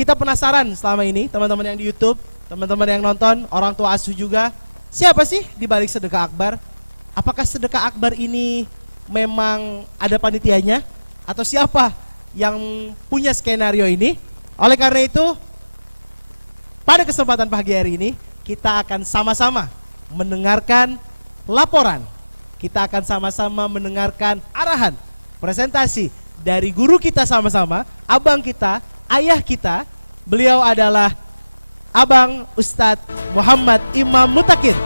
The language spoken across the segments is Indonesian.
kita penasaran selama ini, teman-teman yang di YouTube, teman-teman yang nonton, orang tua asuh juga, siapa sih di balik sedekah akbar? Apakah sedekah akbar ini memang ada panitianya? Atau siapa yang punya skenario ini? Oleh karena itu, pada kesempatan pagi hari ini, kita akan sama-sama mendengarkan laporan. Kita akan sama-sama mendengarkan arahan, presentasi dari guru kita sama-sama, abang kita, ayah kita. Beliau adalah Abang Ustadz Muhammad Imam Mutakir,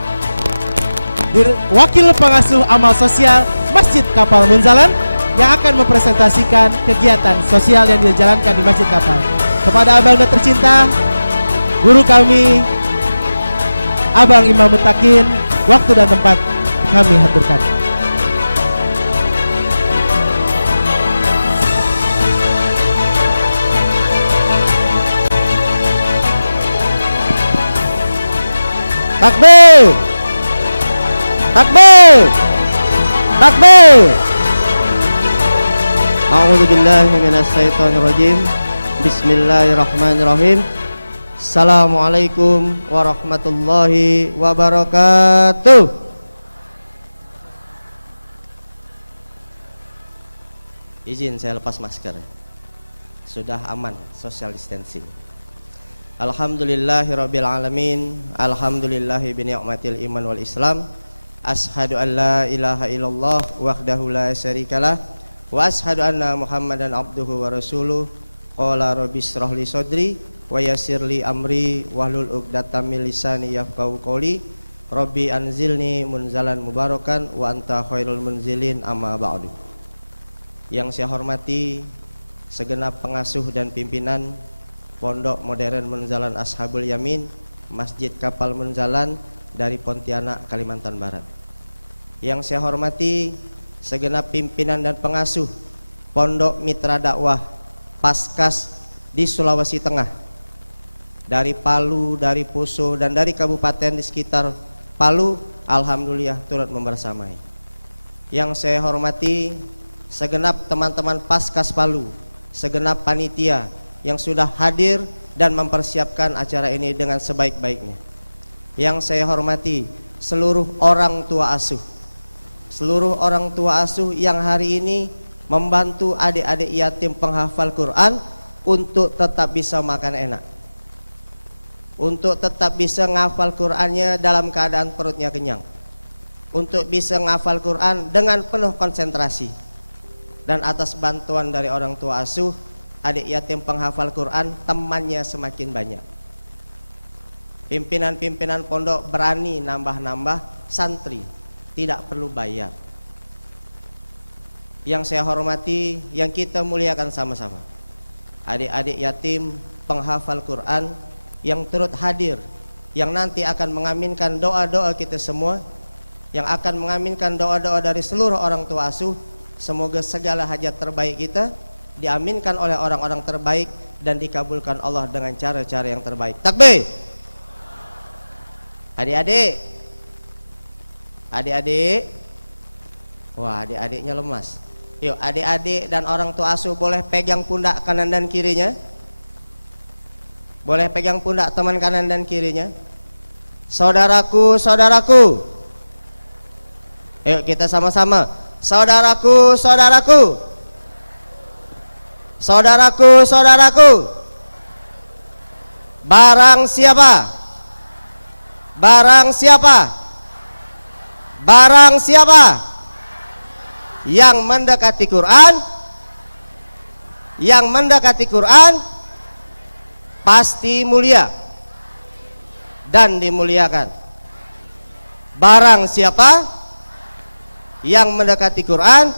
Wakil Pengasuh Amal Sosial Masjid Kapal Munzalan, yang akan mempresentasikan kegiatan sosial yang dijalankan di Masjid Kapal. Kepada abang dan tercinta, guru kami, Abang Imam Mutakir, waktu dan tempat kami haturkan. Takbir! Takbir! Takbir! A'udzu billahi minas syaitonir rajim. Bismillahirrahmanirrahim. Assalamualaikum warahmatullahi wabarakatuh. Izin saya lepas masker. Sudah aman social distancing. Alhamdulillahirabbil alamin. Alhamdulillahi bi ni'matil iman wal islam. Ashhadu an la ilaha illallah wahdahu la syarikalah wa ashhadu anna Muhammadan abduhu wa rasuluh. Qala rabbi shrah li sadri wa yassir li amri wahlul 'uqdatam min lisani yafqahu qawli. Rabbi anzilni munzalan mubarakan wa anta khairul munzilin, amma ba'du. Yang saya hormati segenap pengasuh dan pimpinan Pondok Modern Munzalan Ashabul Yamin, Masjid Kapal Munzalan dari Pontianak, Kalimantan Barat. Yang saya hormati segenap pimpinan dan pengasuh Pondok Mitra Dakwah Paskas di Sulawesi Tengah, dari Palu, dari Poso, dan dari kabupaten di sekitar Palu, alhamdulillah turut membersamai. Yang saya hormati segenap teman-teman Paskas Palu, segenap panitia yang sudah hadir dan mempersiapkan acara ini dengan sebaik-baiknya. Yang saya hormati seluruh orang tua asuh, seluruh orang tua asuh yang hari ini membantu adik-adik yatim penghafal Quran untuk tetap bisa makan enak, untuk tetap bisa ngafal Qurannya dalam keadaan perutnya kenyang, untuk bisa ngafal Quran dengan penuh konsentrasi. Dan atas bantuan dari orang tua asuh, adik yatim penghafal Quran temannya semakin banyak. Pimpinan-pimpinan pondok berani nambah-nambah santri, tidak perlu bayar. Yang saya hormati, yang kita muliakan sama-sama, adik-adik yatim penghafal Quran yang turut hadir, yang nanti akan mengaminkan doa-doa kita semua, yang akan mengaminkan doa-doa dari seluruh orang tua asuh. Semoga segala hajat terbaik kita diaminkan oleh orang-orang terbaik dan dikabulkan Allah dengan cara-cara yang terbaik. Takbir. Adik-adik, adik-adik, wah adik-adiknya lemas. Yuk adik-adik dan orang tua asuh boleh pegang pundak kanan dan kirinya. Boleh pegang pundak teman kanan dan kirinya. Saudaraku, saudaraku, yuk kita sama-sama. Saudaraku, saudaraku, saudaraku, saudaraku, barang siapa, barang siapa, barang siapa yang mendekati Quran, yang mendekati Quran pasti mulia dan dimuliakan. Barang siapa yang mendekati Quran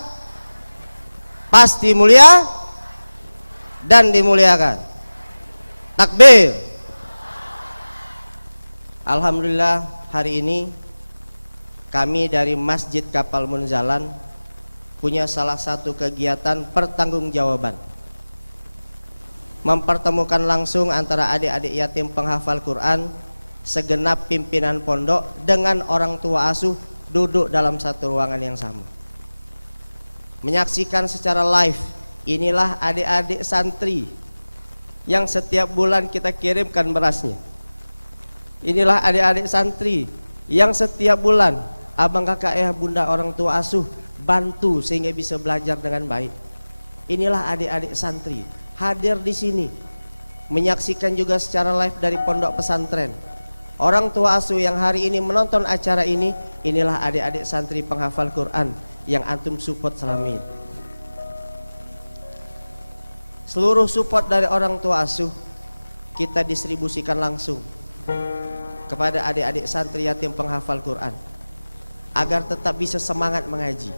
pasti mulia dan dimuliakan. Takbir. Alhamdulillah hari ini kami dari Masjid Kapal Munzalan punya salah satu kegiatan pertanggungjawaban, mempertemukan langsung antara adik-adik yatim penghafal Quran, segenap pimpinan pondok dengan orang tua asuh duduk dalam satu ruangan yang sama, menyaksikan secara live. Inilah adik-adik santri yang setiap bulan kita kirimkan berasnya. Inilah adik-adik santri yang setiap bulan abang, kakak, ayah, bunda, orang tua asuh bantu sehingga bisa belajar dengan baik. Inilah adik-adik santri hadir di sini, menyaksikan juga secara live dari pondok pesantren. Orang tua asuh yang hari ini menonton acara ini, inilah adik-adik santri penghafal Quran yang antum support selama ini. Seluruh support dari orang tua asuh kita distribusikan langsung kepada adik-adik santri yatim penghafal Quran agar tetap bisa semangat mengaji,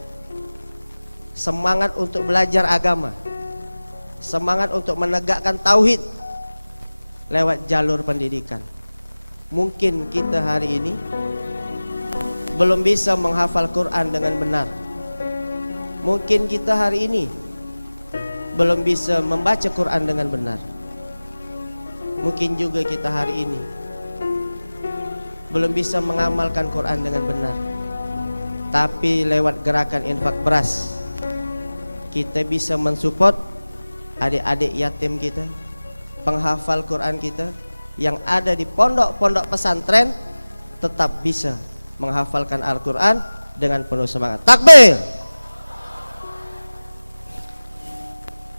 semangat untuk belajar agama, semangat untuk menegakkan tauhid lewat jalur pendidikan. Mungkin kita hari ini belum bisa menghafal Quran dengan benar. Mungkin kita hari ini belum bisa membaca Quran dengan benar. Mungkin juga kita hari ini belum bisa mengamalkan Quran dengan benar. Tapi lewat gerakan infak beras kita bisa mensupport adik-adik yatim kita, penghafal Quran kita yang ada di pondok-pondok pesantren tetap bisa menghafalkan Al-Quran dengan penuh semangat. Takbir!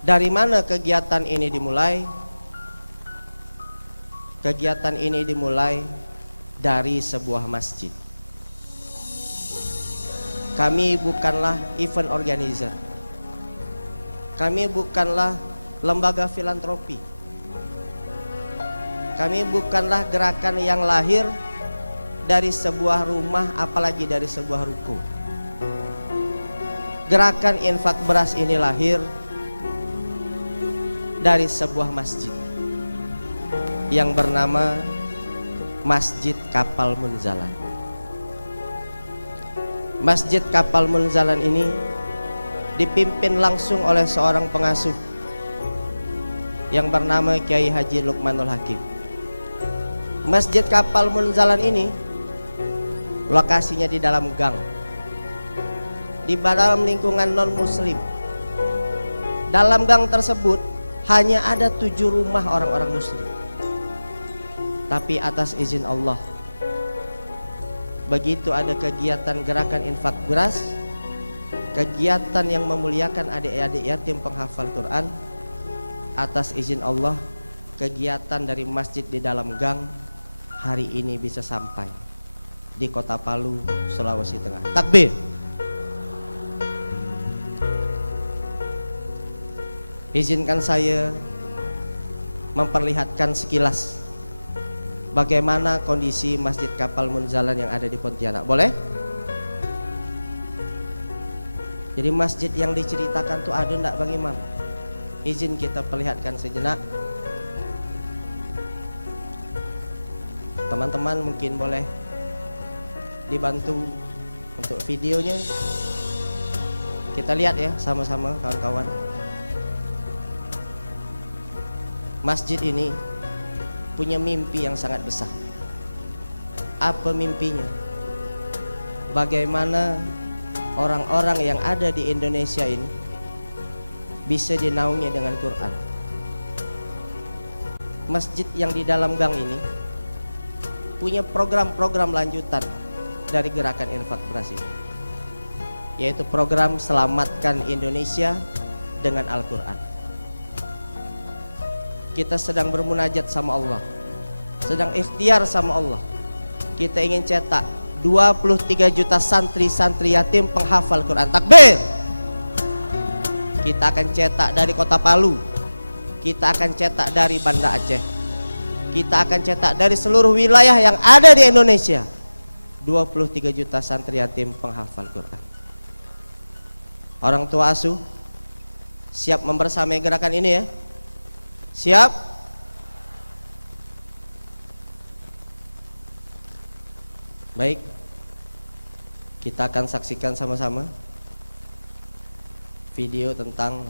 Dari mana kegiatan ini dimulai? Kegiatan ini dimulai dari sebuah masjid. Kami bukanlah event organizer. Kami bukanlah lembaga filantropi. Kami bukanlah gerakan yang lahir dari sebuah rumah, apalagi dari sebuah ruko. Gerakan infak beras ini lahir dari sebuah masjid yang bernama Masjid Kapal Munzalan. Masjid Kapal Munzalan ini dipimpin langsung oleh seorang pengasuh yang bernama Kiai Haji Lukmanul Hakim. Masjid Kapal Munzalan ini lokasinya di dalam gang, di dalam lingkungan non muslim. Dalam gang tersebut hanya ada 7 rumah orang-orang muslim. Tapi atas izin Allah, begitu ada kegiatan gerakan infak beras, kegiatan yang memuliakan adik-adik yatim penghafal Quran, atas izin Allah kegiatan dari masjid di dalam gang hari ini bisa sampai di Kota Palu, Sulawesi Tengah. Takbir! Izinkan saya memperlihatkan sekilas bagaimana kondisi Masjid Kapal Munzalan yang ada di Pontianak. Boleh? Jadi masjid yang diceritakan tuh ada enggak Bang Imam? Izin kita perlihatkan sejenak. Teman-teman mungkin boleh dibantu untuk videonya. Kita lihat ya sama-sama kawan-kawan. Masjid ini punya mimpi yang sangat besar. Apa mimpinya? Bagaimana orang-orang yang ada di Indonesia ini bisa dinaungi dengan Quran. Masjid yang di dalam gang ini punya program-program lanjutan dari gerakan infak beras ini, yaitu program Selamatkan Indonesia dengan Al-Quran. Kita sedang bermunajat sama Allah, sedang ikhtiar sama Allah. Kita ingin cetak 23 juta santri-santri yatim penghafal Quran. Takbir! Kita akan cetak dari Kota Palu, kita akan cetak dari Banda Aceh, kita akan cetak dari seluruh wilayah yang ada di Indonesia 23 juta santri yatim penghafal Quran. Orang tua asuh siap membersamai gerakan ini ya? Siap? Baik, kita akan saksikan sama-sama video tentang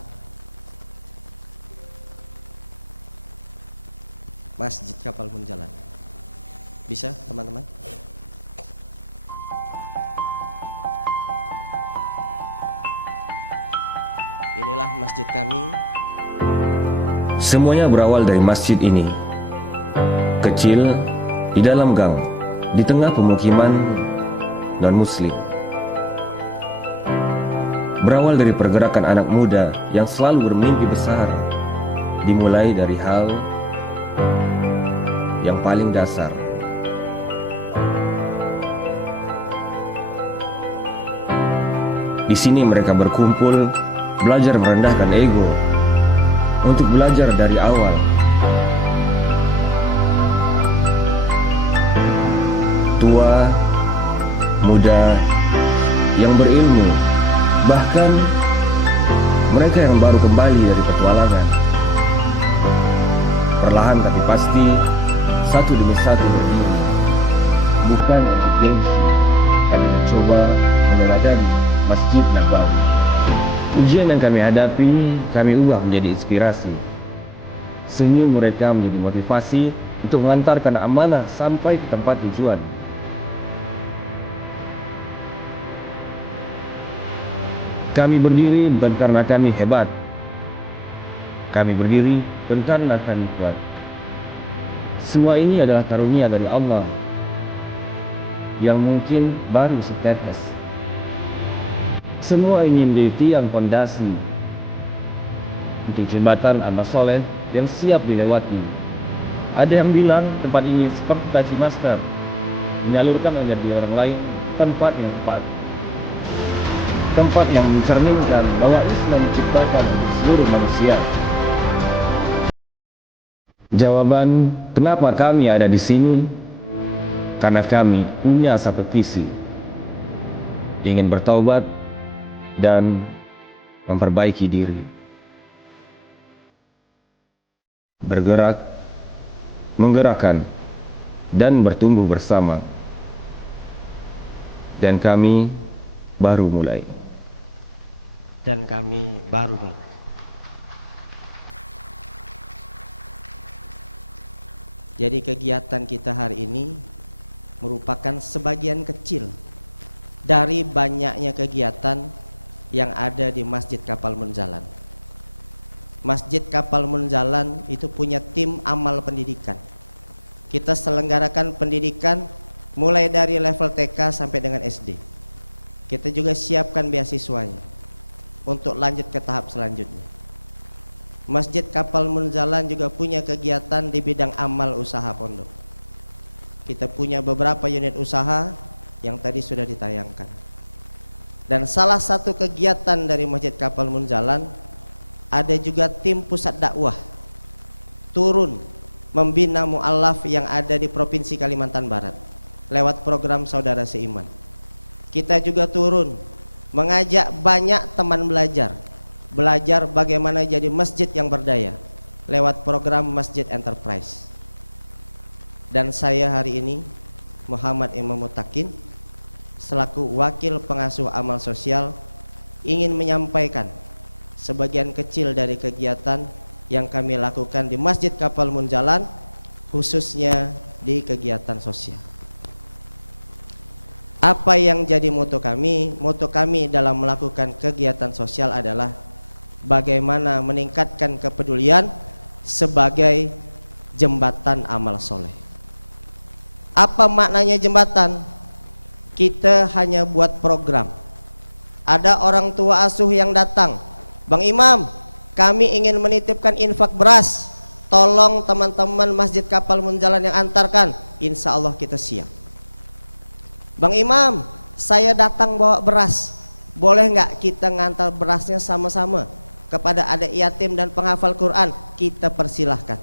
Masjid Kapal Munzalan. Bisa teman-teman? Inilah masjid kami Semuanya berawal dari masjid ini. Kecil, di dalam gang, di tengah pemukiman non-muslim. Berawal dari pergerakan anak muda yang selalu bermimpi besar, dimulai dari hal yang paling dasar. Di sini mereka berkumpul, belajar merendahkan ego, untuk belajar dari awal. Tua, muda, yang berilmu, bahkan mereka yang baru kembali dari petualangan. Perlahan tapi pasti, satu demi satu berdiri, bukan untuk gengsi, tapi mencoba meneladani masjid yang baru. Ujian yang kami hadapi, kami ubah menjadi inspirasi. Senyum mereka menjadi motivasi untuk mengantarkan amanah sampai ke tempat tujuan. Kami berdiri bukan karena kami hebat. Kami berdiri bukan karena kami kuat. Semua ini adalah karunia dari Allah yang mungkin baru setetes. Semua ini menjadi tiang fondasi untuk jembatan amal soleh yang siap dilewati. Ada yang bilang tempat ini seperti taji master, menyalurkan energi orang lain, tempat yang tepat. Tempat yang mencerminkan bahwa Islam menciptakan seluruh manusia. Jawaban kenapa kami ada di sini, karena kami punya satu visi, ingin bertaubat dan memperbaiki diri. Bergerak, menggerakkan, dan bertumbuh bersama. Dan kami baru mulai. Dan kami baru mulai. Jadi kegiatan kita hari ini merupakan sebagian kecil dari banyaknya kegiatan yang ada di Masjid Kapal Munzalan. Masjid Kapal Munzalan itu punya tim amal pendidikan. Kita selenggarakan pendidikan mulai dari level TK sampai dengan SD. Kita juga siapkan beasiswanya untuk lanjut ke tahap selanjutnya. Masjid Kapal Munzalan juga punya kegiatan di bidang amal usaha pondok. Kita punya beberapa unit usaha yang tadi sudah ditayangkan. Dan salah satu kegiatan dari Masjid Kapal Munzalan, ada juga tim pusat dakwah turun membina mu'alaf yang ada di Provinsi Kalimantan Barat lewat program Saudara Seiman. Kita juga turun mengajak banyak teman belajar bagaimana jadi masjid yang berdaya lewat program Masjid Enterprise. Dan saya hari ini Muhammad Imam Mutakin selaku wakil pengasuh amal sosial ingin menyampaikan sebagian kecil dari kegiatan yang kami lakukan di Masjid Kapal Munzalan, khususnya di kegiatan sosial. Apa yang jadi moto kami? Moto kami dalam melakukan kegiatan sosial adalah bagaimana meningkatkan kepedulian sebagai jembatan amal soleh. Apa maknanya jembatan? Kita hanya buat program. Ada orang tua asuh yang datang, Bang Imam, kami ingin menitipkan infak beras, tolong teman-teman Masjid Kapal Munzalan yang antarkan. Insya Allah kita siap. Bang Imam, saya datang bawa beras, boleh nggak kita ngantar berasnya sama-sama kepada adik yatim dan penghafal Quran? Kita persilahkan.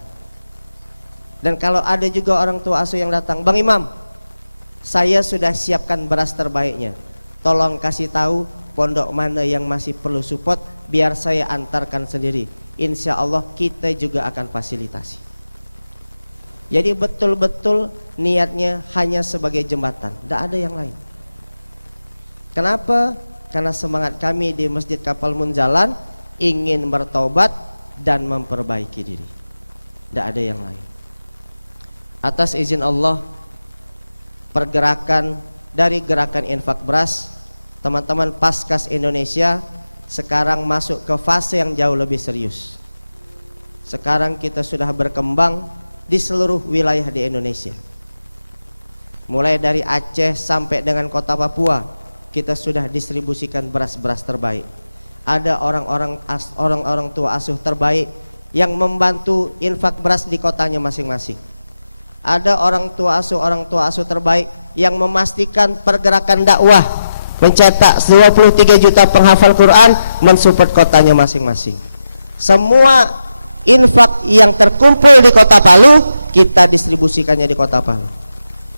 Dan kalau ada juga orang tua asuh yang datang, Bang Imam, saya sudah siapkan beras terbaiknya, tolong kasih tahu pondok mana yang masih perlu support, biar saya antarkan sendiri. Insya Allah kita juga akan fasilitasi. Jadi betul-betul niatnya hanya sebagai jembatan, tidak ada yang lain. Kenapa? Karena semangat kami di Masjid Kapal Munzalan ingin bertaubat dan memperbaiki diri, tidak ada yang lain. Atas izin Allah, pergerakan dari gerakan infak beras, teman-teman Paskas Indonesia sekarang masuk ke fase yang jauh lebih serius. Sekarang kita sudah berkembang di seluruh wilayah di Indonesia. Mulai dari Aceh sampai dengan kota Papua, kita sudah distribusikan beras-beras terbaik. Ada orang-orang tua asuh terbaik yang membantu infak beras di kotanya masing-masing. Ada orang tua asuh terbaik yang memastikan pergerakan dakwah, mencetak 23 juta penghafal Quran, mensupport kotanya masing-masing. Semua infak yang terkumpul di kota Palu, kita distribusikannya di kota Palu.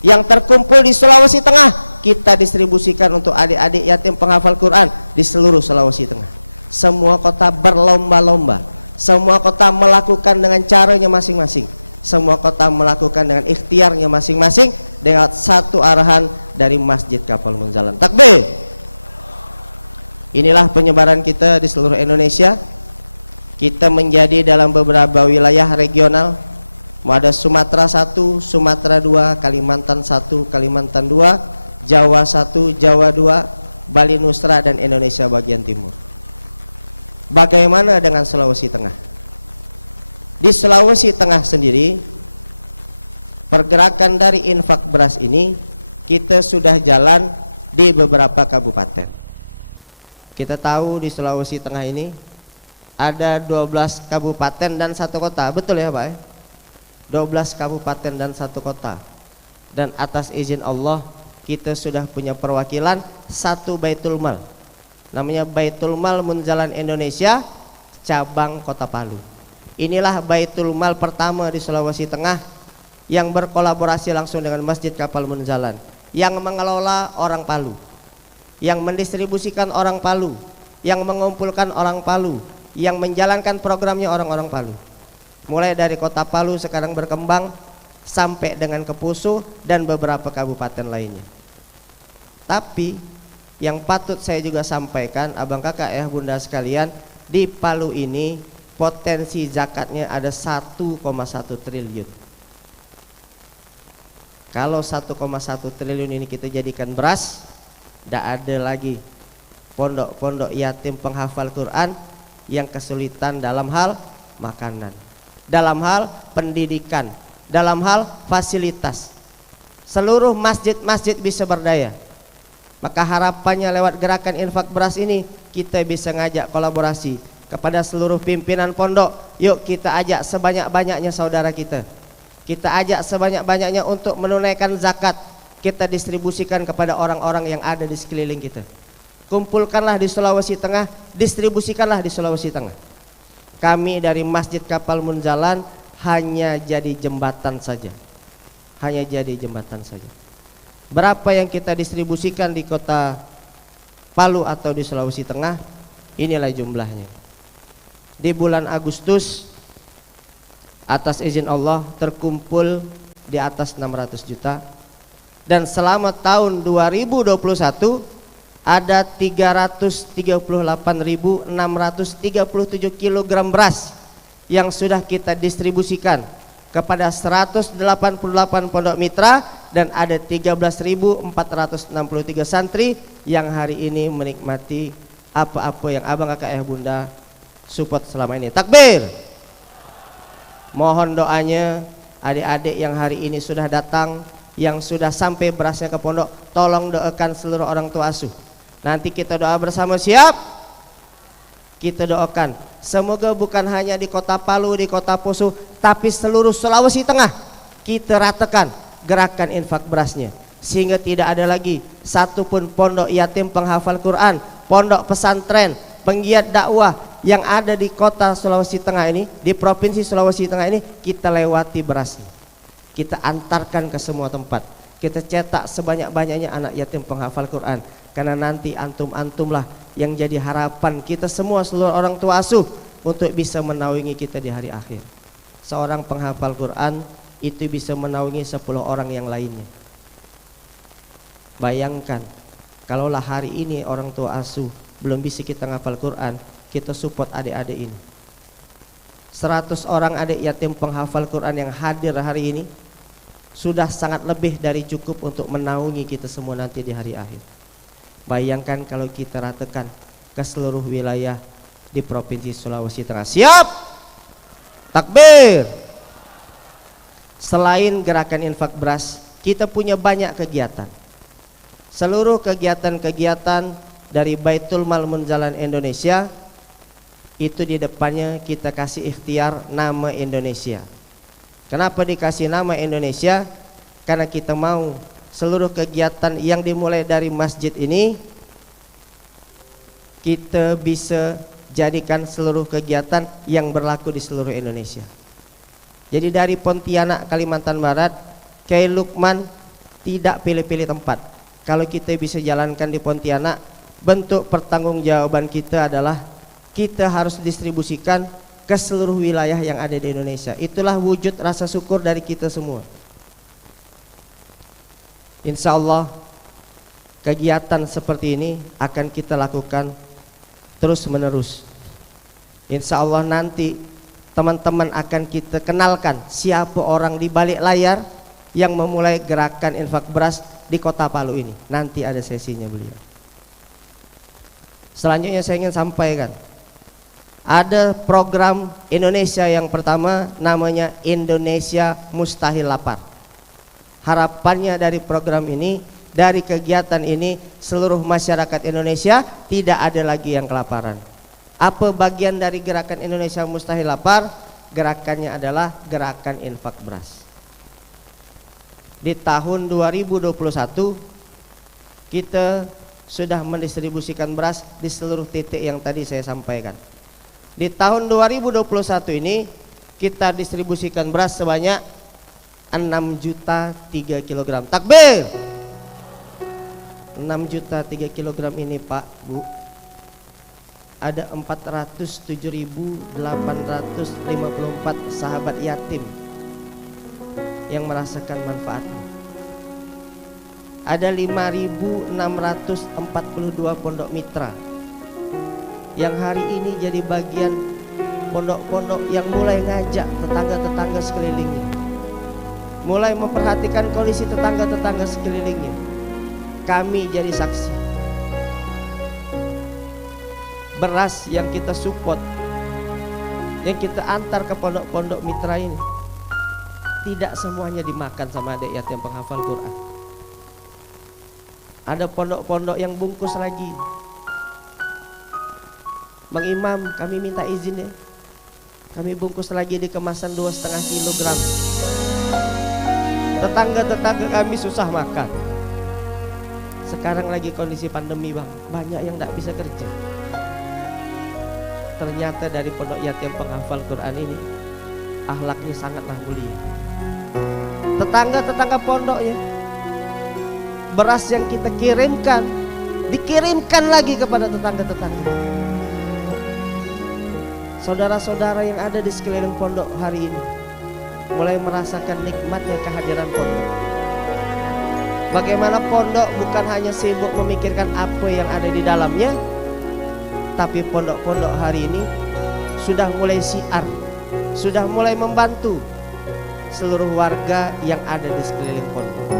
Yang terkumpul di Sulawesi Tengah, kita distribusikan untuk adik-adik yatim penghafal Quran di seluruh Sulawesi Tengah. Semua kota berlomba-lomba, semua kota melakukan dengan caranya masing-masing, semua kota melakukan dengan ikhtiarnya masing-masing, dengan satu arahan dari Masjid Kapal Munzalan. Takbir. Inilah penyebaran kita di seluruh Indonesia. Kita menjadi dalam beberapa wilayah regional. Ada Sumatera 1, Sumatera 2, Kalimantan 1, Kalimantan 2, Jawa 1, Jawa 2, Bali Nusra, dan Indonesia bagian timur. Bagaimana dengan Sulawesi Tengah? Di Sulawesi Tengah sendiri, pergerakan dari infak beras ini kita sudah jalan di beberapa kabupaten. Kita tahu di Sulawesi Tengah ini ada 12 kabupaten dan 1 kota. Betul ya Pak? 12 kabupaten dan 1 kota. Dan atas izin Allah kita sudah punya perwakilan 1 Baitul Mal. Namanya Baitul Mal Munzalan Indonesia cabang Kota Palu. Inilah Baitul Mal pertama di Sulawesi Tengah yang berkolaborasi langsung dengan Masjid Kapal Munzalan, yang mengelola orang Palu, yang mendistribusikan orang Palu, yang mengumpulkan orang Palu, yang menjalankan programnya orang-orang Palu. Mulai dari Kota Palu sekarang berkembang sampai dengan ke Poso dan beberapa kabupaten lainnya. Tapi yang patut saya juga sampaikan, abang kakak ya bunda sekalian, di Palu ini potensi zakatnya ada 1,1 triliun. Kalau 1,1 triliun ini kita jadikan beras, tidak ada lagi pondok-pondok yatim penghafal Quran yang kesulitan dalam hal makanan, dalam hal pendidikan, dalam hal fasilitas. Seluruh masjid-masjid bisa berdaya. Maka harapannya lewat gerakan infak beras ini kita bisa ngajak kolaborasi kepada seluruh pimpinan pondok. Yuk kita ajak sebanyak-banyaknya saudara kita. Kita ajak sebanyak-banyaknya untuk menunaikan zakat. Kita distribusikan kepada orang-orang yang ada di sekeliling kita. Kumpulkanlah di Sulawesi Tengah, distribusikanlah di Sulawesi Tengah. Kami dari Masjid Kapal Munzalan hanya jadi jembatan saja. Hanya jadi jembatan saja. Berapa yang kita distribusikan di kota Palu atau di Sulawesi Tengah, inilah jumlahnya. Di bulan Agustus atas izin Allah terkumpul di atas 600 juta, dan selama tahun 2021 ada 338.637 kg beras yang sudah kita distribusikan kepada 188 pondok mitra, dan ada 13.463 santri yang hari ini menikmati apa-apa yang abang kakak ayah bunda support selama ini. Takbir. Mohon doanya adik-adik yang hari ini sudah datang, yang sudah sampai berasnya ke pondok, tolong doakan seluruh orang tua asuh. Nanti kita doa bersama, siap? Kita doakan semoga bukan hanya di kota Palu, di kota Poso, tapi seluruh Sulawesi Tengah kita ratakan gerakan infak berasnya, sehingga tidak ada lagi satupun pondok yatim penghafal Quran, pondok pesantren, penggiat dakwah yang ada di kota Sulawesi Tengah ini, di provinsi Sulawesi Tengah ini, kita lewati berasnya, kita antarkan ke semua tempat, kita cetak sebanyak-banyaknya anak yatim penghafal Quran, karena nanti antum-antumlah yang jadi harapan kita semua, seluruh orang tua asuh, untuk bisa menaungi kita di hari akhir. Seorang penghafal Quran itu bisa menaungi 10 orang yang lainnya. Bayangkan kalaulah hari ini orang tua asuh belum bisa kita ngafal Quran, kita support adik-adik ini. 100 orang adik yatim penghafal Quran yang hadir hari ini sudah sangat lebih dari cukup untuk menaungi kita semua nanti di hari akhir. Bayangkan kalau kita ratakan ke seluruh wilayah di provinsi Sulawesi Tengah. Siap? Takbir. Selain gerakan infak beras, kita punya banyak kegiatan. Seluruh kegiatan-kegiatan dari Baitul Mal Munzalan Indonesia itu di depannya kita kasih ikhtiar nama Indonesia. Kenapa dikasih nama Indonesia? Karena kita mau seluruh kegiatan yang dimulai dari masjid ini kita bisa jadikan seluruh kegiatan yang berlaku di seluruh Indonesia. Jadi dari Pontianak, Kalimantan Barat, Kiai Lukman tidak pilih-pilih tempat. Kalau kita bisa jalankan di Pontianak, bentuk pertanggungjawaban kita adalah kita harus distribusikan ke seluruh wilayah yang ada di Indonesia. Itulah wujud rasa syukur dari kita semua. Insya Allah kegiatan seperti ini akan kita lakukan terus menerus. Insya Allah nanti teman-teman akan kita kenalkan siapa orang di balik layar yang memulai gerakan infak beras di Kota Palu ini. Nanti ada sesinya beliau. Selanjutnya saya ingin sampaikan, ada program Indonesia yang pertama namanya Indonesia Mustahil Lapar. Harapannya dari program ini, dari kegiatan ini, seluruh masyarakat Indonesia tidak ada lagi yang kelaparan. Apa bagian dari gerakan Indonesia Mustahil Lapar? Gerakannya adalah gerakan infak beras. Di tahun 2021 kita sudah mendistribusikan beras di seluruh titik yang tadi saya sampaikan. Di tahun 2021 ini kita distribusikan beras sebanyak 6 juta 3 kg. Takbir. 6 juta 3 kg ini Pak, Bu, ada 407.854 sahabat yatim yang merasakan manfaatnya. Ada 5.642 pondok mitra yang hari ini jadi bagian pondok-pondok yang mulai ngajak tetangga-tetangga sekelilingnya, mulai memperhatikan kondisi tetangga-tetangga sekelilingnya. Kami jadi saksi. Beras yang kita support, yang kita antar ke pondok-pondok mitra ini, tidak semuanya dimakan sama adik yatim penghafal Quran. Ada pondok-pondok yang bungkus lagi. Bang Imam, kami minta izin ya, kami bungkus lagi di kemasan 2,5 kilogram. Tetangga-tetangga kami susah makan. Sekarang lagi kondisi pandemi bang, banyak yang tidak bisa kerja. Ternyata dari pondok yatim penghafal Quran ini akhlaknya sangatlah mulia. Tetangga-tetangga pondoknya, beras yang kita kirimkan dikirimkan lagi kepada tetangga-tetangga. Saudara-saudara yang ada di sekeliling pondok hari ini mulai merasakan nikmatnya kehadiran pondok. Bagaimana pondok bukan hanya sibuk memikirkan apa yang ada di dalamnya, tapi pondok-pondok hari ini sudah mulai syiar, sudah mulai membantu seluruh warga yang ada di sekeliling pondok.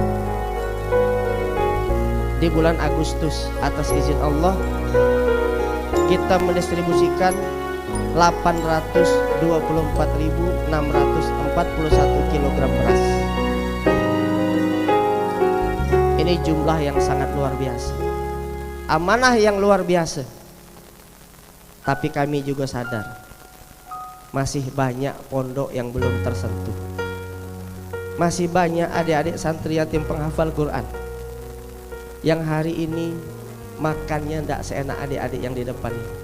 Di bulan Agustus atas izin Allah kita mendistribusikan 824.641 kg beras. Ini jumlah yang sangat luar biasa, amanah yang luar biasa. Tapi kami juga sadar masih banyak pondok yang belum tersentuh. Masih banyak adik-adik santri yatim penghafal Quran yang hari ini makannya tidak seenak adik-adik yang di depan ini.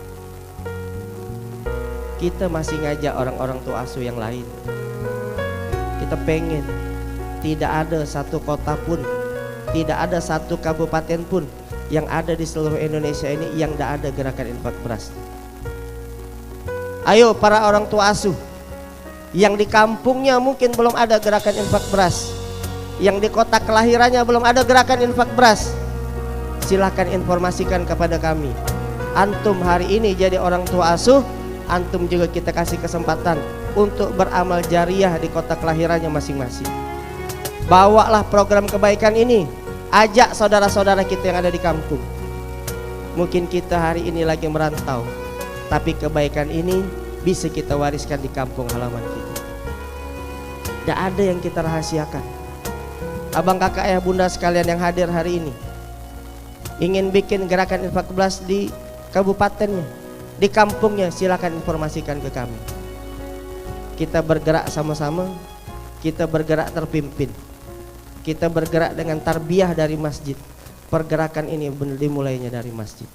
Kita masih ngajak orang-orang tua asuh yang lain. Kita pengen tidak ada satu kota pun, tidak ada satu kabupaten pun yang ada di seluruh Indonesia ini yang tidak ada gerakan infak beras. Ayo para orang tua asuh yang di kampungnya mungkin belum ada gerakan infak beras, yang di kota kelahirannya belum ada gerakan infak beras, silahkan informasikan kepada kami. Antum hari ini jadi orang tua asuh, antum juga kita kasih kesempatan untuk beramal jariah di kota kelahirannya masing-masing. Bawalah program kebaikan ini, ajak saudara-saudara kita yang ada di kampung. Mungkin kita hari ini lagi merantau, tapi kebaikan ini bisa kita wariskan di kampung halaman kita. Tidak ada yang kita rahasiakan. Abang kakak ayah bunda sekalian yang hadir hari ini ingin bikin gerakan infak beras di kabupatennya, di kampungnya, silakan informasikan ke kami. Kita bergerak sama-sama, kita bergerak terpimpin, kita bergerak dengan tarbiyah dari masjid. Pergerakan ini dimulainya dari masjid.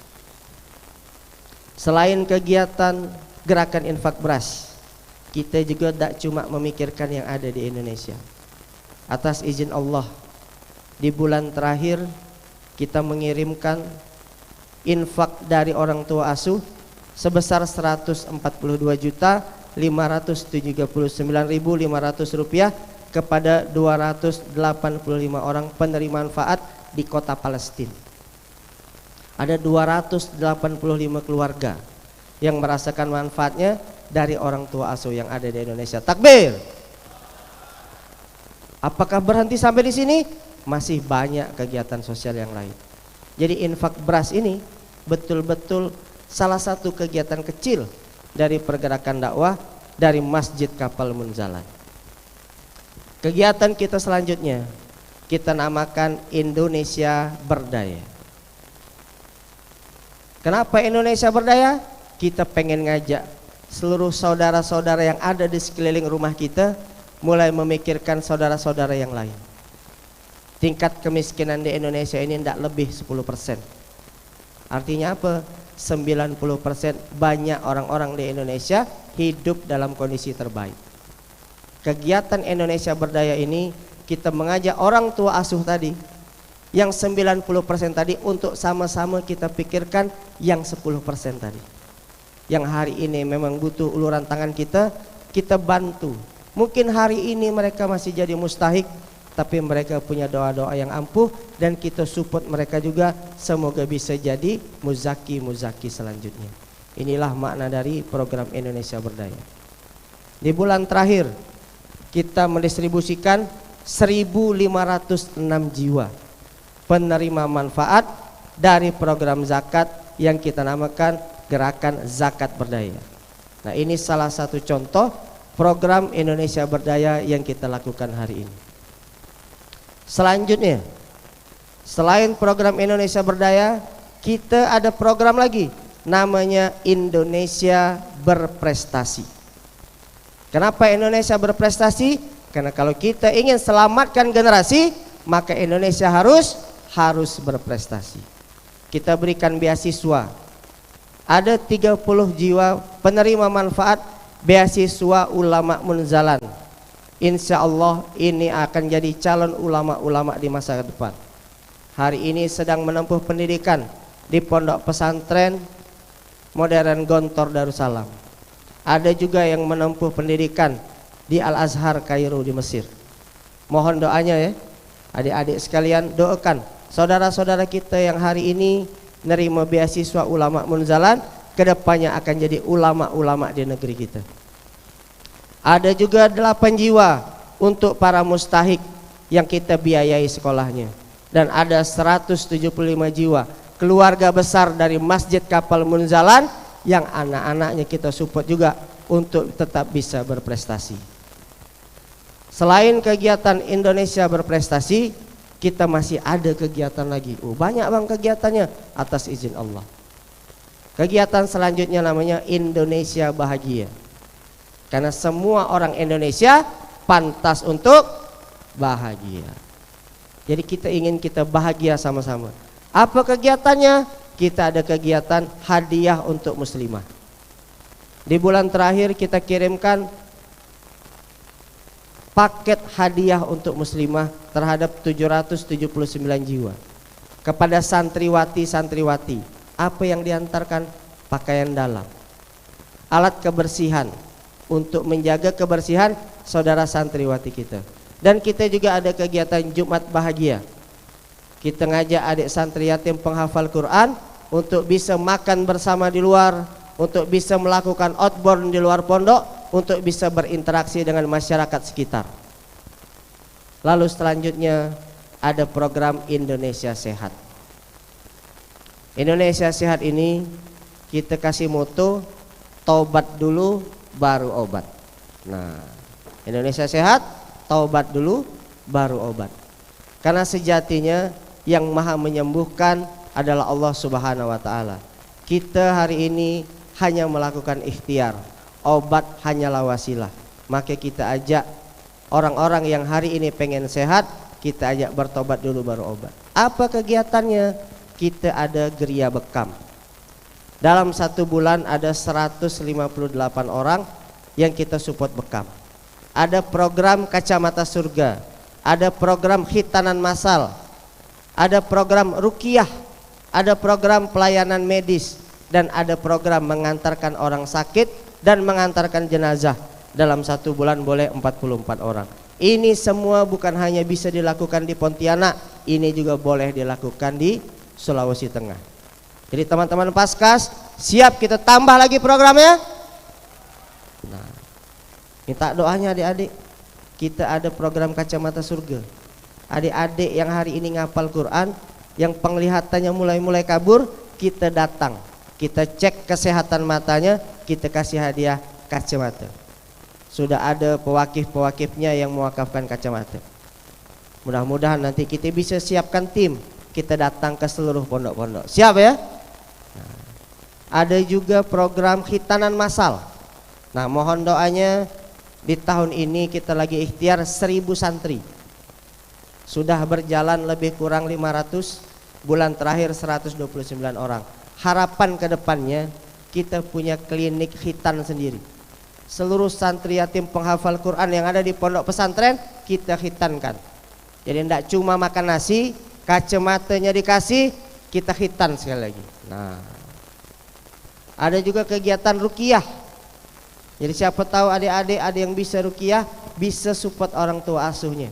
Selain kegiatan gerakan infak beras, kita juga tidak cuma memikirkan yang ada di Indonesia. Atas izin Allah, di bulan terakhir kita mengirimkan infak dari orang tua asuh sebesar 142.579.500 rupiah kepada 285 orang penerima manfaat di kota Palestina. Ada 285 keluarga yang merasakan manfaatnya dari orang tua asuh yang ada di Indonesia. Takbir. Apakah berhenti sampai di sini? Masih banyak kegiatan sosial yang lain. Jadi infak beras ini betul-betul salah satu kegiatan kecil dari pergerakan dakwah dari Masjid Kapal Munzalan. Kegiatan kita selanjutnya kita namakan Indonesia Berdaya. Kenapa Indonesia Berdaya? Kita pengen ngajak seluruh saudara-saudara yang ada di sekeliling rumah kita mulai memikirkan saudara-saudara yang lain. Tingkat kemiskinan di Indonesia ini tidak lebih 10%. Artinya apa? 90% banyak orang-orang di Indonesia hidup dalam kondisi terbaik. Kegiatan Indonesia Berdaya ini kita mengajak orang tua asuh tadi yang 90% tadi untuk sama-sama kita pikirkan yang 10% tadi. Yang hari ini memang butuh uluran tangan kita bantu. Mungkin hari ini mereka masih jadi mustahik, tapi mereka punya doa-doa yang ampuh dan kita support mereka juga, semoga bisa jadi muzaki selanjutnya. Inilah makna dari program Indonesia Berdaya. Di bulan terakhir kita mendistribusikan 1.506 jiwa penerima manfaat dari program zakat yang kita namakan Gerakan Zakat Berdaya. Nah, ini salah satu contoh program Indonesia Berdaya yang kita lakukan hari ini. Selanjutnya, selain program Indonesia Berdaya, kita ada program lagi namanya Indonesia Berprestasi. Kenapa Indonesia Berprestasi? Karena kalau kita ingin selamatkan generasi, maka Indonesia harus berprestasi. Kita berikan beasiswa. Ada 30 jiwa penerima manfaat beasiswa ulama Munzalan. Insya Allah ini akan jadi calon ulama-ulama di masa depan. Hari ini sedang menempuh pendidikan di Pondok Pesantren Modern Gontor Darussalam. Ada juga yang menempuh pendidikan di Al-Azhar Kairo di Mesir. Mohon doanya ya, adik-adik sekalian, doakan saudara-saudara kita yang hari ini nerima beasiswa ulama Munzalan, kedepannya akan jadi ulama-ulama di negeri kita. Ada juga 8 jiwa untuk para mustahik yang kita biayai sekolahnya. Dan ada 175 jiwa keluarga besar dari Masjid Kapal Munzalan yang anak-anaknya kita support juga untuk tetap bisa berprestasi. Selain kegiatan Indonesia Berprestasi, kita masih ada kegiatan lagi. Banyak bang kegiatannya atas izin Allah. Kegiatan selanjutnya namanya Indonesia Bahagia. Karena semua orang Indonesia pantas untuk bahagia. Jadi kita ingin kita bahagia sama-sama. Apa kegiatannya? Kita ada kegiatan hadiah untuk muslimah. Di bulan terakhir kita kirimkan paket hadiah untuk muslimah terhadap 779 jiwa kepada santriwati-santriwati. Apa yang diantarkan? Pakaian dalam, alat kebersihan untuk menjaga kebersihan saudara santriwati kita. Dan kita juga ada kegiatan Jumat Bahagia. Kita ngajak adik santri yatim penghafal Quran untuk bisa makan bersama di luar, untuk bisa melakukan outbound di luar pondok, untuk bisa berinteraksi dengan masyarakat sekitar. Lalu selanjutnya ada program Indonesia Sehat. Indonesia Sehat ini kita kasih moto, taubat dulu baru obat. Nah, Indonesia Sehat, taubat dulu baru obat. Karena sejatinya yang maha menyembuhkan adalah Allah Subhanahu wa taala. Kita hari ini hanya melakukan ikhtiar. Obat hanyalah wasilah. Maka kita ajak orang-orang yang hari ini pengen sehat, kita ajak bertobat dulu baru obat. Apa kegiatannya? Kita ada geria bekam. Dalam 1 bulan ada 158 orang yang kita support bekam. Ada program kacamata surga, ada program khitanan massal, ada program ruqyah, ada program pelayanan medis, dan ada program mengantarkan orang sakit dan mengantarkan jenazah. Dalam 1 bulan boleh 44 orang. Ini semua bukan hanya bisa dilakukan di Pontianak, ini juga boleh dilakukan di Sulawesi Tengah. Jadi teman-teman Paskas, siap kita tambah lagi programnya? Nah, minta doanya adik-adik. Kita ada program kacamata surga. Adik-adik yang hari ini ngapal Quran, yang penglihatannya mulai-mulai kabur, kita datang, kita cek kesehatan matanya, kita kasih hadiah kacamata. Sudah ada pewakif-pewakifnya yang mewakafkan kacamata. Mudah-mudahan nanti kita bisa siapkan tim, kita datang ke seluruh pondok-pondok. Siap ya? Nah, ada juga program khitanan massal. Nah, mohon doanya di tahun ini kita lagi ikhtiar 1000 santri. Sudah berjalan lebih kurang 500, bulan terakhir 129 orang. Harapan ke depannya kita punya klinik khitan sendiri. Seluruh santri yatim penghafal Quran yang ada di pondok pesantren kita khitankan. Jadi tidak cuma makan nasi, kacamatanya dikasih, kita khitan sekali lagi. Nah, ada juga kegiatan ruqyah. Jadi siapa tahu adik-adik ada yang bisa ruqyah, bisa support orang tua asuhnya.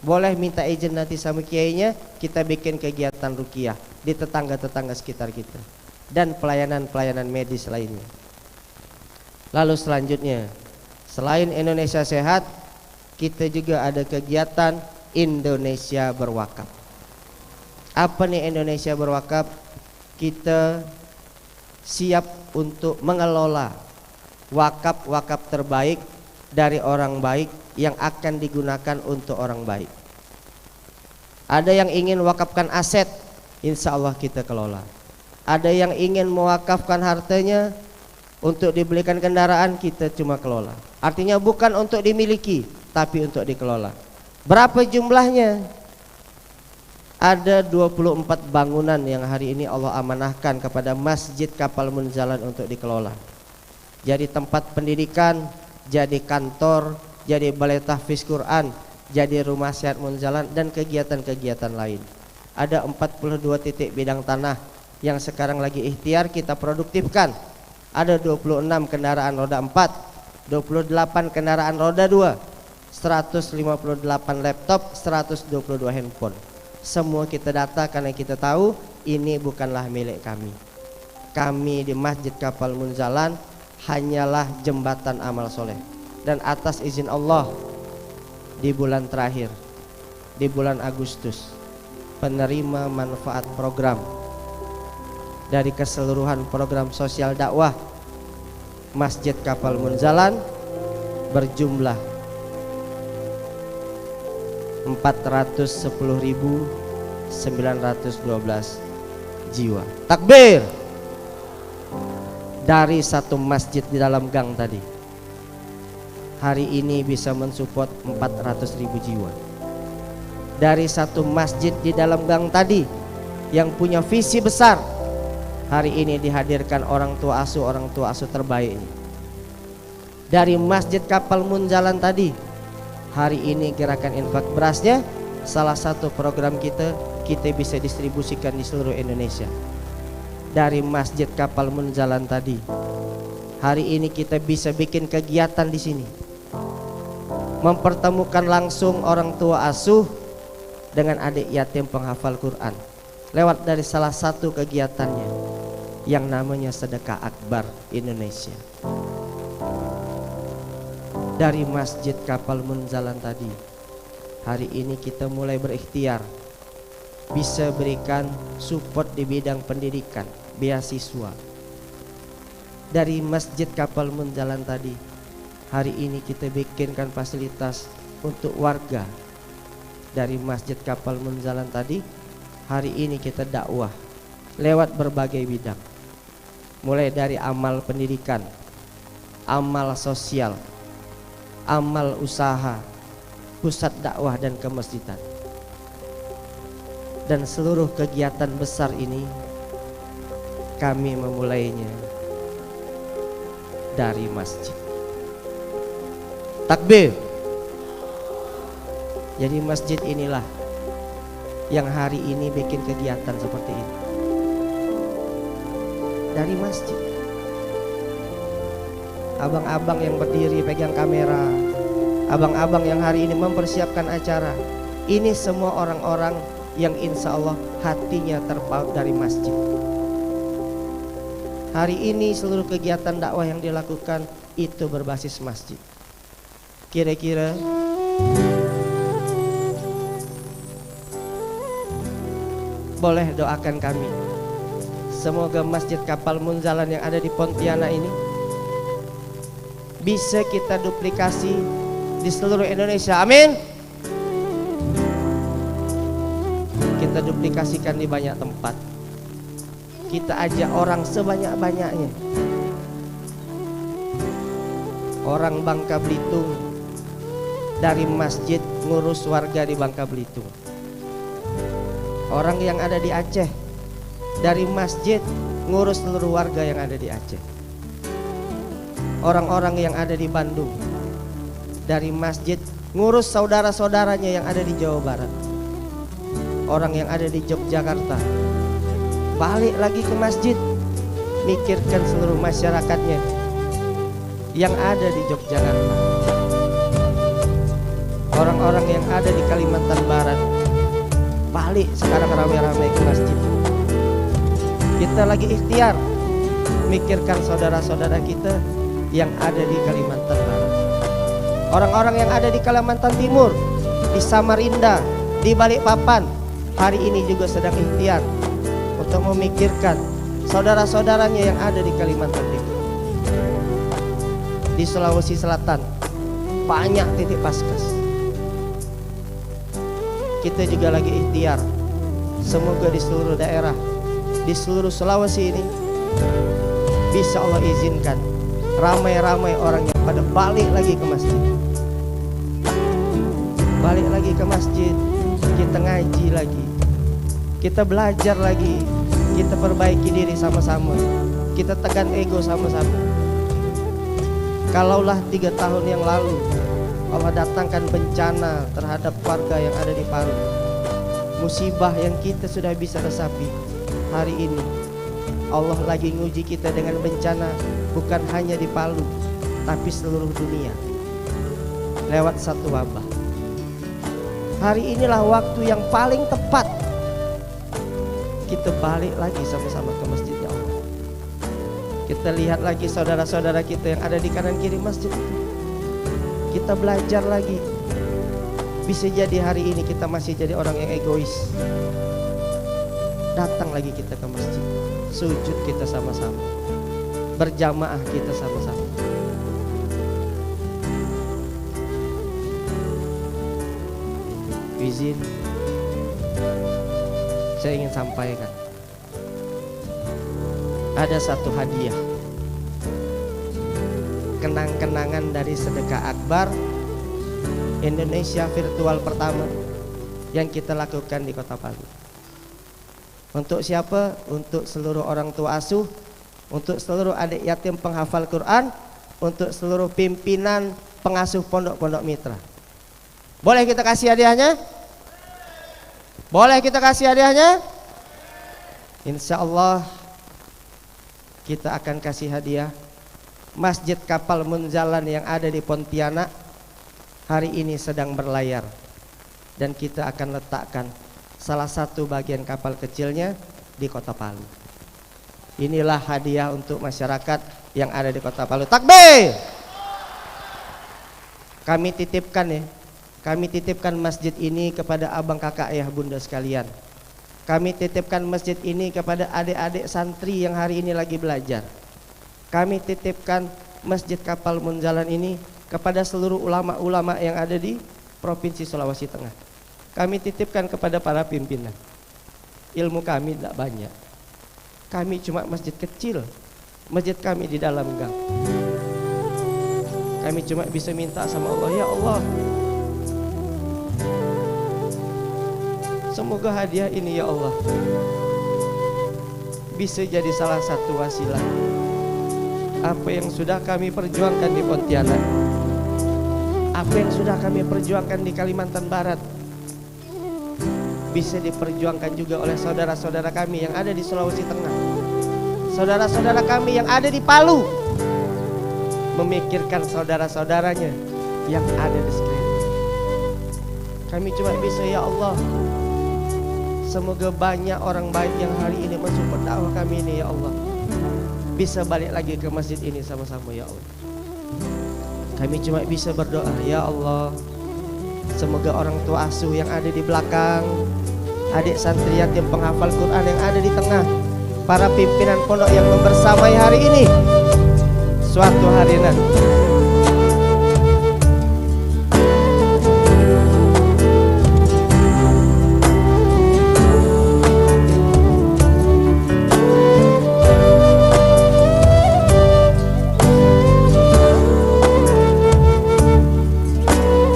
Boleh minta izin nanti sama kiainya, kita bikin kegiatan ruqyah di tetangga-tetangga sekitar kita. Dan pelayanan-pelayanan medis lainnya. Lalu selanjutnya, selain Indonesia Sehat, kita juga ada kegiatan Indonesia Berwakaf. Apa nih Indonesia Berwakaf? Kita siap untuk mengelola wakaf-wakaf terbaik dari orang baik yang akan digunakan untuk orang baik. Ada yang ingin wakafkan aset, insya Allah kita kelola. Ada yang ingin mewakafkan hartanya untuk dibelikan kendaraan, kita cuma kelola. Artinya bukan untuk dimiliki, tapi untuk dikelola. Berapa jumlahnya? Ada 24 bangunan yang hari ini Allah amanahkan kepada Masjid Kapal Munzalan untuk dikelola. Jadi tempat pendidikan, jadi kantor, jadi balai tahfiz Quran, jadi rumah sehat Munzalan, dan kegiatan-kegiatan lain. Ada 42 titik bidang tanah yang sekarang lagi ikhtiar kita produktifkan. Ada 26 kendaraan roda 4, 28 kendaraan roda 2, 158 laptop, 122 handphone. Semua kita data karena kita tahu ini bukanlah milik kami. Kami di Masjid Kapal Munzalan hanyalah jembatan amal soleh. Dan atas izin Allah, di bulan terakhir, di bulan Agustus, penerima manfaat program dari keseluruhan program sosial dakwah Masjid Kapal Munzalan berjumlah 410.912 jiwa. Takbir. Dari satu masjid di dalam gang tadi, hari ini bisa mensupport 400.000 jiwa. Dari satu masjid di dalam gang tadi yang punya visi besar, hari ini dihadirkan orang tua asuh terbaik ini. Dari Masjid Kapal Munzalan tadi, hari ini gerakan infak berasnya salah satu program kita bisa distribusikan di seluruh Indonesia. Dari Masjid Kapal Munzalan tadi, hari ini kita bisa bikin kegiatan di sini, mempertemukan langsung orang tua asuh dengan adik yatim penghafal Quran lewat dari salah satu kegiatannya yang namanya Sedekah Akbar Indonesia. Dari Masjid Kapal Munzalan tadi, hari ini kita mulai berikhtiar bisa berikan support di bidang pendidikan, beasiswa. Dari Masjid Kapal Munzalan tadi, hari ini kita bikinkan fasilitas untuk warga dari Masjid Kapal Munzalan tadi. Hari ini kita dakwah lewat berbagai bidang, mulai dari amal pendidikan, amal sosial, amal usaha, pusat dakwah dan kemasjidan. Dan seluruh kegiatan besar ini kami memulainya dari masjid. Takbir. Jadi masjid inilah yang hari ini bikin kegiatan seperti ini. Dari masjid. Abang-abang yang berdiri pegang kamera, abang-abang yang hari ini mempersiapkan acara, ini semua orang-orang yang insya Allah hatinya terpaut dari masjid. Hari ini seluruh kegiatan dakwah yang dilakukan itu berbasis masjid. Kira-kira boleh doakan kami, semoga Masjid Kapal Munzalan yang ada di Pontianak ini bisa kita duplikasi di seluruh Indonesia. Amin. Kita duplikasikan di banyak tempat. Kita ajak orang sebanyak-banyaknya. Orang Bangka Belitung dari masjid ngurus warga di Bangka Belitung. Orang yang ada di Aceh dari masjid ngurus seluruh warga yang ada di Aceh. Orang-orang yang ada di Bandung dari masjid ngurus saudara-saudaranya yang ada di Jawa Barat. Orang yang ada di Yogyakarta balik lagi ke masjid, mikirkan seluruh masyarakatnya yang ada di Yogyakarta. Orang-orang yang ada di Kalimantan Barat balik sekarang ramai-ramai ke masjid. Kita lagi ikhtiar mikirkan saudara-saudara kita yang ada di Kalimantan Barat. Orang-orang yang ada di Kalimantan Timur, di Samarinda, di Balikpapan, hari ini juga sedang ikhtiar untuk memikirkan saudara-saudaranya yang ada di Kalimantan Timur. Di Sulawesi Selatan banyak titik paskas. Kita juga lagi ikhtiar, semoga di seluruh daerah, di seluruh Sulawesi ini bisa Allah izinkan ramai-ramai orang yang pada balik lagi ke masjid. Balik lagi ke masjid, kita ngaji lagi, kita belajar lagi, kita perbaiki diri sama-sama, kita tekan ego sama-sama. Kalaulah 3 tahun yang lalu Allah datangkan bencana terhadap warga yang ada di Palu, musibah yang kita sudah bisa resapi, hari ini Allah lagi nguji kita dengan bencana bukan hanya di Palu tapi seluruh dunia lewat satu wabah. Hari inilah waktu yang paling tepat kita balik lagi sama-sama ke masjid ya Allah. Kita lihat lagi saudara-saudara kita yang ada di kanan kiri masjid. Kita belajar lagi. Bisa jadi hari ini kita masih jadi orang yang egois. Datang lagi kita ke masjid, sujud kita sama-sama, berjamaah kita sama-sama. Izin, saya ingin sampaikan, ada satu hadiah, kenang-kenangan dari sedekah akbar Indonesia virtual pertama yang kita lakukan di Kota Palu. Untuk siapa? Untuk seluruh orang tua asuh, untuk seluruh adik yatim penghafal Quran, untuk seluruh pimpinan pengasuh pondok-pondok mitra. Boleh kita kasih hadiahnya? Boleh kita kasih hadiahnya? Insya Allah kita akan kasih hadiah Masjid Kapal Munzalan yang ada di Pontianak. Hari ini sedang berlayar dan kita akan letakkan salah satu bagian kapal kecilnya di Kota Palu. Inilah hadiah untuk masyarakat yang ada di Kota Palu. Takbir! Kami titipkan masjid ini kepada abang kakak ayah bunda sekalian. Kami titipkan masjid ini kepada adik-adik santri yang hari ini lagi belajar. Kami titipkan Masjid Kapal Munzalan ini kepada seluruh ulama-ulama yang ada di Provinsi Sulawesi Tengah. Kami titipkan kepada para pimpinan. Ilmu kami tidak banyak. Kami cuma masjid kecil. Masjid kami di dalam gang. Kami cuma bisa minta sama Allah, ya Allah, semoga hadiah ini ya Allah bisa jadi salah satu wasilah apa yang sudah kami perjuangkan di Pontianak, apa yang sudah kami perjuangkan di Kalimantan Barat, bisa diperjuangkan juga oleh saudara-saudara kami yang ada di Sulawesi Tengah, saudara-saudara kami yang ada di Palu, memikirkan saudara-saudaranya yang ada di sekeliling. Kami cuma bisa, ya Allah, semoga banyak orang baik yang hari ini mensupport dakwah kami ini, ya Allah, bisa balik lagi ke masjid ini sama-sama, ya Allah. Kami cuma bisa berdoa, ya Allah, semoga orang tua asuh yang ada di belakang, adik santri yatim penghafal Quran yang ada di tengah, para pimpinan pondok yang membersamai hari ini, suatu hari nanti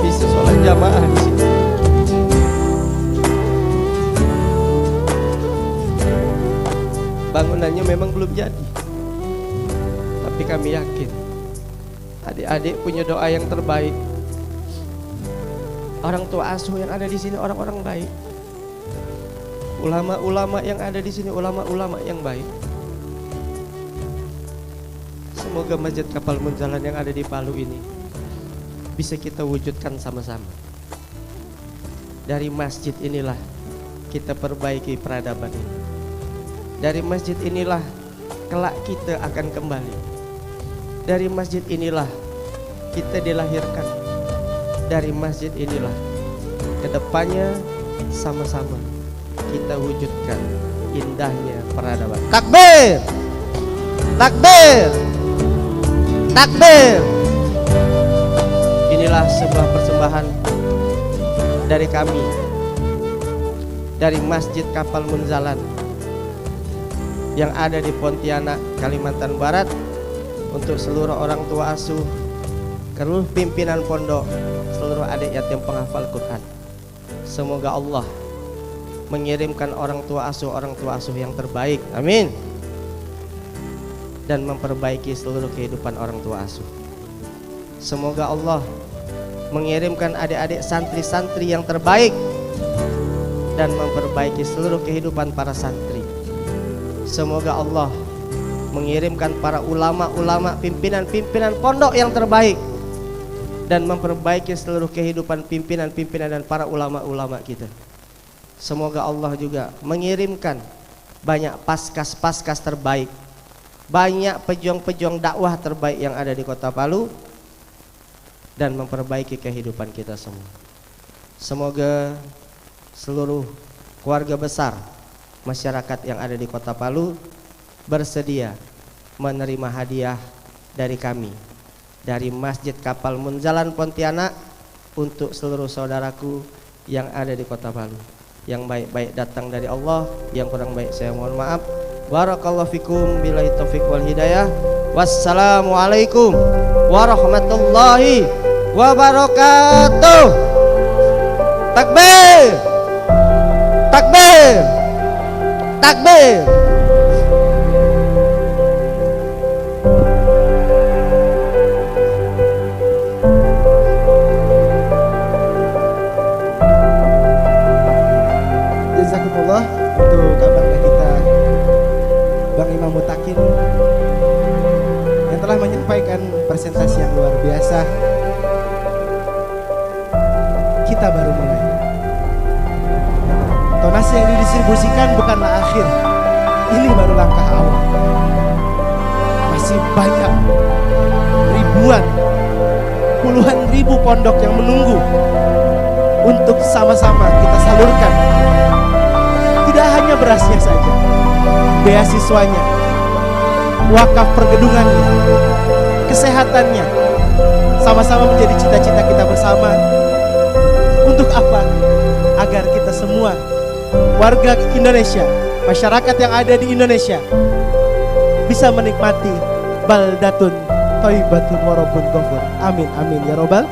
bisa sholat jamaah di sini. Bangunannya memang belum jadi, tapi kami yakin adik-adik punya doa yang terbaik. Orang tua asuh yang ada di sini orang-orang baik. Ulama-ulama yang ada di sini ulama-ulama yang baik. Semoga Masjid Kapal Munzalan yang ada di Palu ini bisa kita wujudkan sama-sama. Dari masjid inilah kita perbaiki peradaban ini. Dari masjid inilah kelak kita akan kembali. Dari masjid inilah kita dilahirkan. Dari masjid inilah kedepannya sama-sama kita wujudkan indahnya peradaban. Takbir! Takbir! Takbir! Inilah sebuah persembahan dari kami, dari Masjid Kapal Munzalan yang ada di Pontianak, Kalimantan Barat, untuk seluruh orang tua asuh, seluruh pimpinan pondok, seluruh adik yatim penghafal Quran. Semoga Allah mengirimkan orang tua asuh yang terbaik, amin, dan memperbaiki seluruh kehidupan orang tua asuh. Semoga Allah mengirimkan adik-adik santri-santri yang terbaik dan memperbaiki seluruh kehidupan para santri. Semoga Allah mengirimkan para ulama-ulama, pimpinan-pimpinan pondok yang terbaik dan memperbaiki seluruh kehidupan pimpinan-pimpinan dan para ulama-ulama kita. Semoga Allah juga mengirimkan banyak paskas-paskas terbaik, banyak pejuang-pejuang dakwah terbaik yang ada di Kota Palu dan memperbaiki kehidupan kita semua. Semoga seluruh keluarga besar masyarakat yang ada di Kota Palu bersedia menerima hadiah dari kami, dari Masjid Kapal Munzalan Pontianak, untuk seluruh saudaraku yang ada di Kota Palu. Yang baik-baik datang dari Allah, yang kurang baik saya mohon maaf. Barakallahu fikum, billahi taufiq wal hidayah. Wassalamualaikum warahmatullahi wabarakatuh. Takbir! Takbir! Takbir! Jazakumullah untuk kabarnya kita Bang Imam Mutakin yang telah menyampaikan presentasi yang luar biasa. Kita baru mulai. Donasi yang didistribusikan bukanlah akhir. Ini baru langkah awal. Masih banyak ribuan, puluhan ribu pondok yang menunggu untuk sama-sama kita salurkan. Tidak hanya berasnya saja, beasiswanya, wakaf pergedungannya, kesehatannya, sama-sama menjadi cita-cita kita bersama. Untuk apa? Agar kita semua warga Indonesia, masyarakat yang ada di Indonesia bisa menikmati baldatun thayyibatun wa rabbun ghafur. Amin amin ya robbal